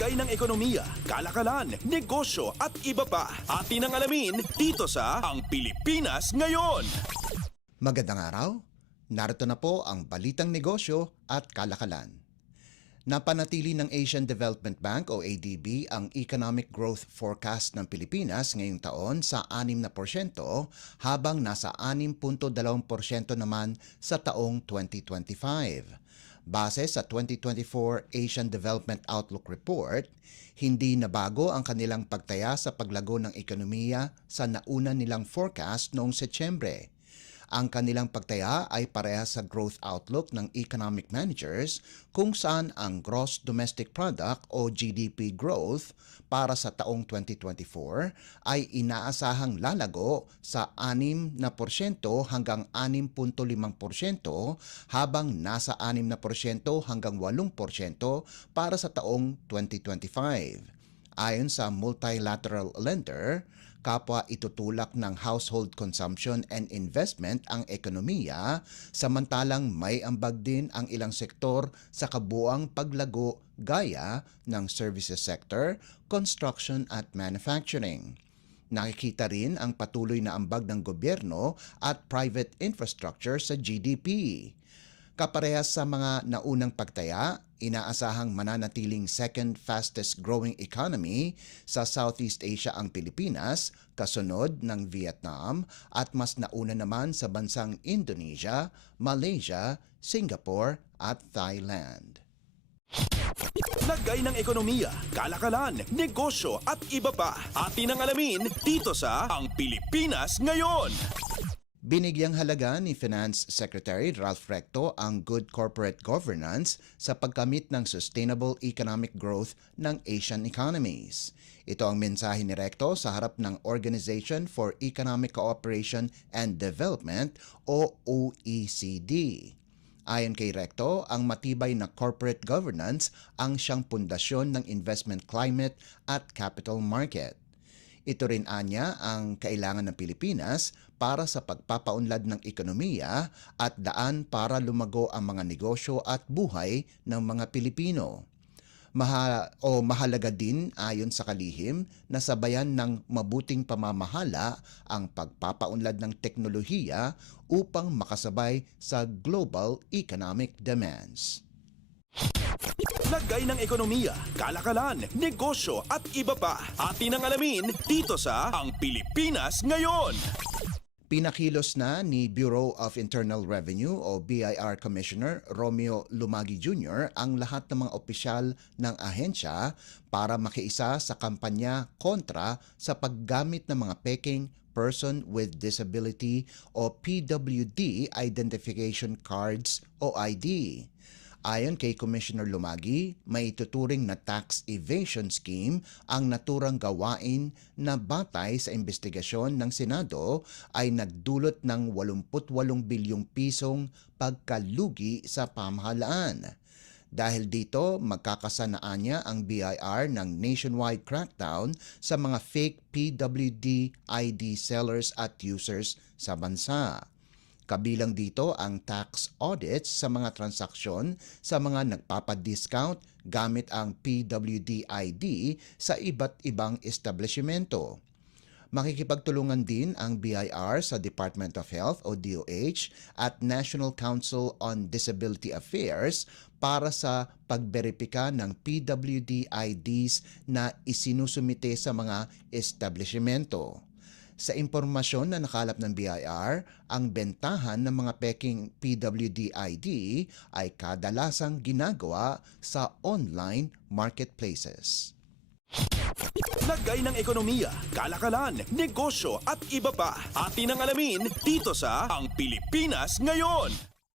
Lagay ng ekonomiya, kalakalan, negosyo at iba pa. Atin ang alamin dito sa Ang Pilipinas Ngayon. Magandang araw. Narito na po ang balitang negosyo at kalakalan. Napanatili ng Asian Development Bank o ADB ang economic growth forecast ng Pilipinas ngayong taon sa 6% habang nasa 6.2% naman sa taong 2025. Base sa 2024 Asian Development Outlook Report, hindi nabago ang kanilang pagtaya sa paglago ng ekonomiya sa nauna nilang forecast noong Setyembre. Ang kanilang pagtaya ay parehas sa growth outlook ng economic managers kung saan ang gross domestic product o GDP growth para sa taong 2024 ay inaasahang lalago sa 6% hanggang 6.5% habang nasa 6% hanggang 8% para sa taong 2025. Ayon sa multilateral lender, kapwa itutulak ng household consumption and investment ang ekonomiya, samantalang may ambag din ang ilang sektor sa kabuuang paglago gaya ng services sector, construction at manufacturing. Nakikita rin ang patuloy na ambag ng gobyerno at private infrastructure sa GDP. Kaparehas sa mga naunang pagtaya, inaasahang mananatiling second fastest growing economy sa Southeast Asia ang Pilipinas, kasunod ng Vietnam at mas nauna naman sa bansang Indonesia, Malaysia, Singapore at Thailand. Lagay ng ekonomiya, kalakalan, negosyo at iba pa. Atin ang alamin dito sa Ang Pilipinas Ngayon. Binigyang halaga ni Finance Secretary Ralph Recto ang good corporate governance sa pagkamit ng sustainable economic growth ng Asian economies. Ito ang mensahe ni Recto sa harap ng Organization for Economic Cooperation and Development o OECD. Ayon kay Recto, ang matibay na corporate governance ang siyang pundasyon ng investment climate at capital market. Ito rin anya ang kailangan ng Pilipinas para sa pagpapaunlad ng ekonomiya at daan para lumago ang mga negosyo at buhay ng mga Pilipino. Mahalaga din ayon sa kalihim na sabayan ng mabuting pamamahala ang pagpapaunlad ng teknolohiya upang makasabay sa global economic demands. Lagay ng ekonomiya, kalakalan, negosyo at iba pa. Atin ang alamin dito sa Ang Pilipinas Ngayon. Pinakilos na ni Bureau of Internal Revenue o BIR Commissioner Romeo Lumagi Jr. ang lahat ng mga opisyal ng ahensya para makiisa sa kampanya kontra sa paggamit ng mga peking Person with Disability o PWD Identification Cards o ID. Ayon kay Commissioner Lumagi, may tuturing na tax evasion scheme ang naturang gawain na batay sa investigasyon ng Senado ay nagdulot ng 88 bilyong pisong pagkalugi sa pamahalaan. Dahil dito, magkakasanaan niya ang BIR ng nationwide crackdown sa mga fake PWD ID sellers at users sa bansa. Kabilang dito ang tax audits sa mga transaksyon sa mga nagpapadiscount gamit ang PWD ID sa iba't ibang establishmento. Makikipagtulungan din ang BIR sa Department of Health o DOH at National Council on Disability Affairs para sa pagberipika ng PWD IDs na isinusumite sa mga establishmento. Sa impormasyon na nakalap ng BIR, ang bentahan ng mga peking PWD ID ay kadalasang ginagawa sa online marketplaces. Lagay ng ekonomiya, kalakalan, negosyo at iba pa. Atin ang alamin dito sa Ang Pilipinas Ngayon.